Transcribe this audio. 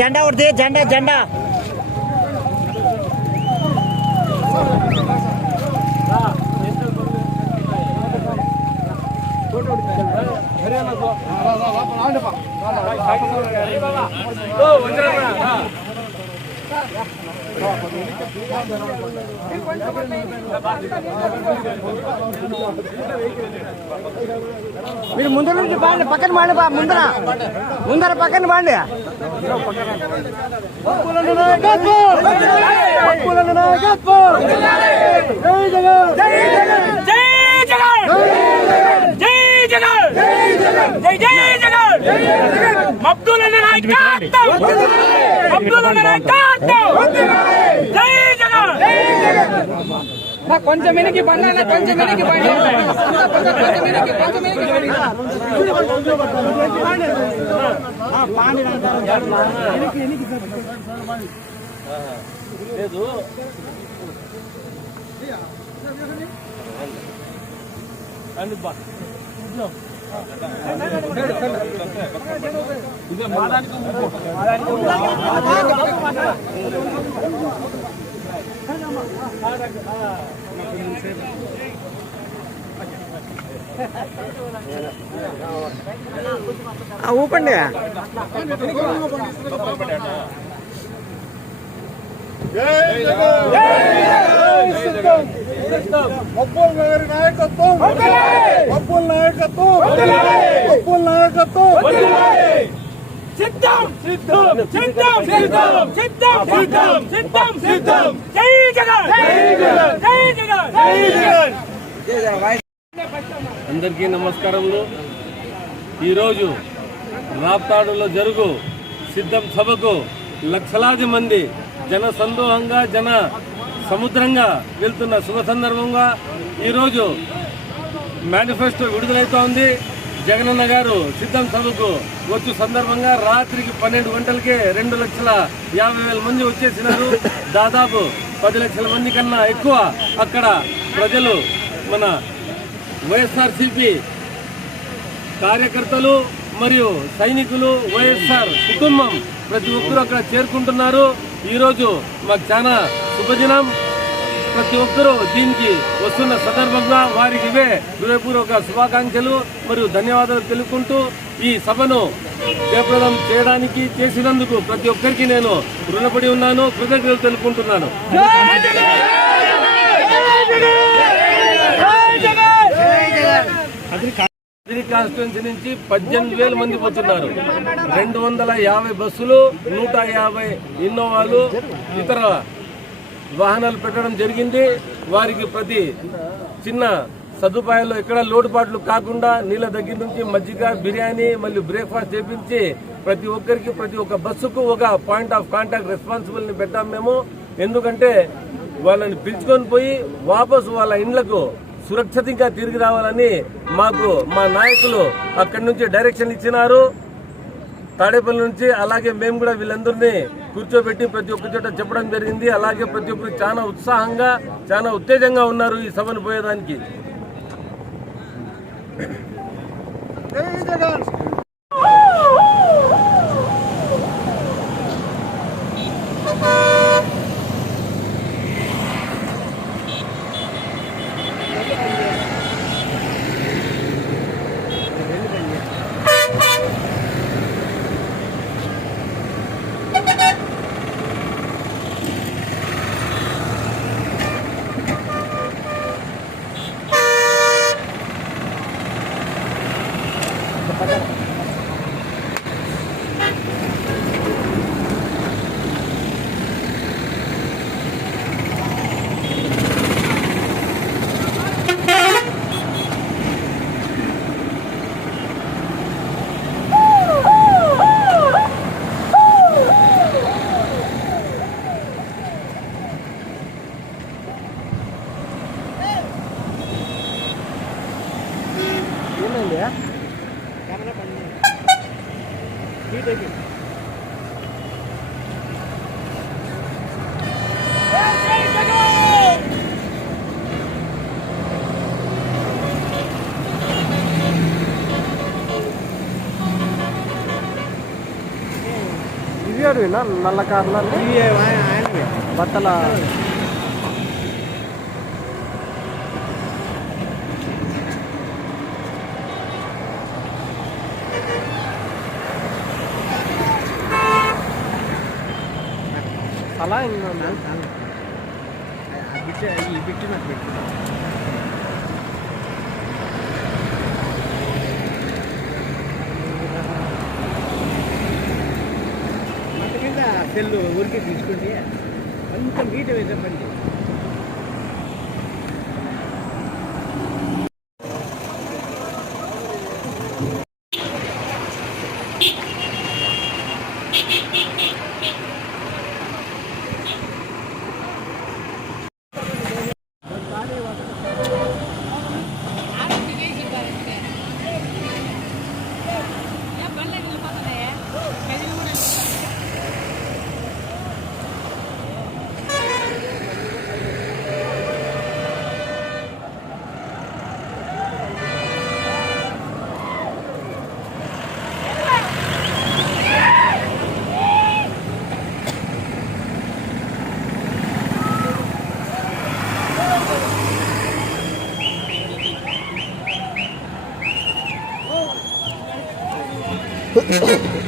జెండా ఉడితే జెండా జెండా మీరు ముందర నుంచి బాండి పక్కన బాండి ముందర పక్కన బాండి కొంచెం వెనక్కి బండి కొంచెం వెనక్కి బండి లేదు ఊపండి మబ్బుల నగరి నాయకత్వం మబ్బుల నాయకత్వం మబ్బుల నాయకత్వం సిద్ధం సిద్ధం సిద్ధం సిద్ధం సిద్ధం సిద్ధం సిద్ధం సిద్ధం జై జగన్ జై జగన్ జై జగన్. అందరికీ నమస్కారములు. ఈరోజు రాప్తాడులో జరుగు సిద్ధం సభకు లక్షలాది మంది జన సందోహంగా జన సముద్రంగా వెళ్తున్న శుభ సందర్భంగా ఈరోజు మేనిఫెస్టో విడుదలవుతోంది. జగనన్న గారు సిద్ధం సభకు వచ్చు సందర్భంగా రాత్రికి 12 గంటలకే 2,50,000 మంది వచ్చేసినారు. దాదాపు 10 లక్షల మంది కన్నా ఎక్కువ అక్కడ ప్రజలు మన వైఎస్ఆర్సీపీ కార్యకర్తలు మరియు సైనికులు వైఎస్ఆర్ కుటుంబం ప్రతి ఒక్కరూ అక్కడ చేరుకుంటున్నారు. ఈరోజు మాకు చాలా శుభదినం. ప్రతి ఒక్కరూ దీనికి వస్తున్న సందర్భంగా వారికి ఇవే హృదయపూర్వక శుభాకాంక్షలు మరియు ధన్యవాదాలు తెలుపుకుంటూ ఈ సభను జయప్రదం చేయడానికి చేసినందుకు ప్రతి ఒక్కరికి నేను రుణపడి ఉన్నాను, కృతజ్ఞతలు తెలుపుకుంటున్నాను. కాన్స్టిట్యున్సీ నుంచి 18,000 మంది పోతున్నారు. 250 బస్సులు, 150 ఇన్నోవాలు, ఇతర వాహనాలు పెట్టడం జరిగింది. వారికి ప్రతి చిన్న సదుపాయాలు ఎక్కడ లోటుపాట్లు కాకుండా నీళ్ళ దగ్గర నుంచి మజ్జిగ, బిర్యానీ, మళ్ళీ బ్రేక్ఫాస్ట్ చేపించి ప్రతి ఒక్కరికి ప్రతి ఒక్క బస్సుకు ఒక పాయింట్ ఆఫ్ కాంటాక్ట్ రెస్పాన్సిబుల్ని పెట్టాం మేము. ఎందుకంటే వాళ్ళని పిలుచుకొని పోయి వాపసు వాళ్ళ ఇండ్లకు సురక్షితంగా తిరిగి రావాలని మాకు మా నాయకులు అక్కడి నుంచి డైరెక్షన్ ఇచ్చినారు తాడేపల్లి నుంచి. అలాగే మేము కూడా వీళ్ళందరినీ కూర్చోబెట్టి ప్రతి ఒక్క చోట చెప్పడం జరిగింది. అలాగే ప్రతి ఒక్కరు చాలా ఉత్సాహంగా చాలా ఉత్తేజంగా ఉన్నారు ఈ సభను పోయేదానికి. పక్కన ఇవి నల్ల కార్లు బట్టల అలా ఈ బిట్టి నాకు పెట్టుకున్నాను మీద సెల్లు ఊరికి తీసుకుంటే కొంచెం హీట్ వేసండి Huh?